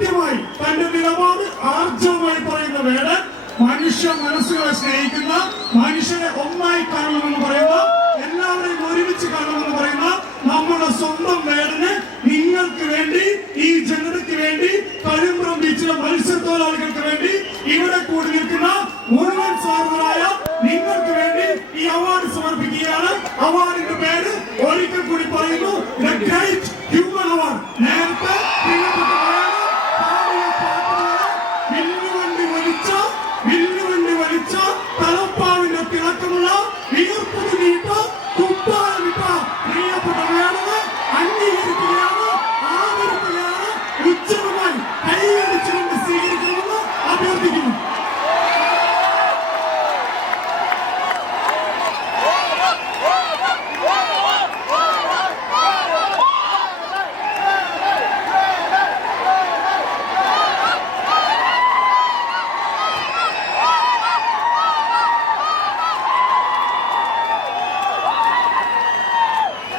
കൃത്യമായി തന്റെ നിലപാട് ആർജവമായി പറയുന്ന വേടൻ മനുഷ്യ മനസ്സുകളെ സ്നേഹിക്കുന്ന മനുഷ്യരെ ഒന്നായി കാണണമെന്ന് പറയുന്ന എല്ലാവരെയും ഒരുമിച്ച് കാണണമെന്ന് പറയുന്ന നമ്മുടെ സ്വന്തം വേടന് നിങ്ങൾക്ക് വേണ്ടി ഈ ജനതയ്ക്ക് വേണ്ടി കഴിമ്പ്രം ബീച്ചിലെ മത്സ്യത്തൊഴിലാളികൾക്ക് വേണ്ടി ഇവിടെ കൂടി നിൽക്കുന്ന മുഴുവൻ സാധനരായ നിങ്ങൾക്ക് വേണ്ടി ഈ അവാർഡ് സമർപ്പിക്കുകയാണ്. അവാർഡിന്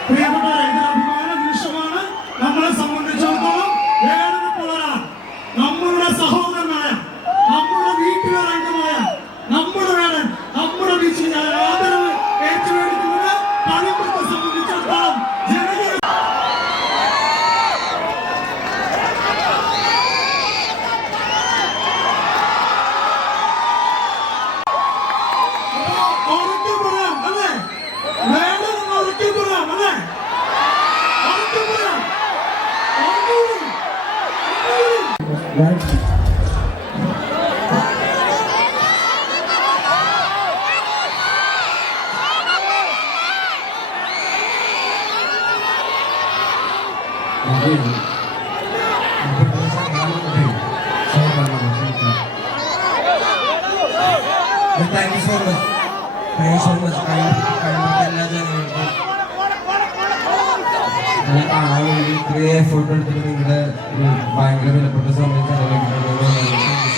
প্রিয় đấy Thank you so much. Thank you so much. Kayo, kayo, kayo, kayo, kayo, kayo, kayo, അത് കാണാൻ ഇത്രേ എഫേർട്ട് എടുത്തിട്ട് നിങ്ങളുടെ ഭയങ്കര വിലപ്പെട്ട സമയത്ത് ചെലവഴിക്കുന്നത്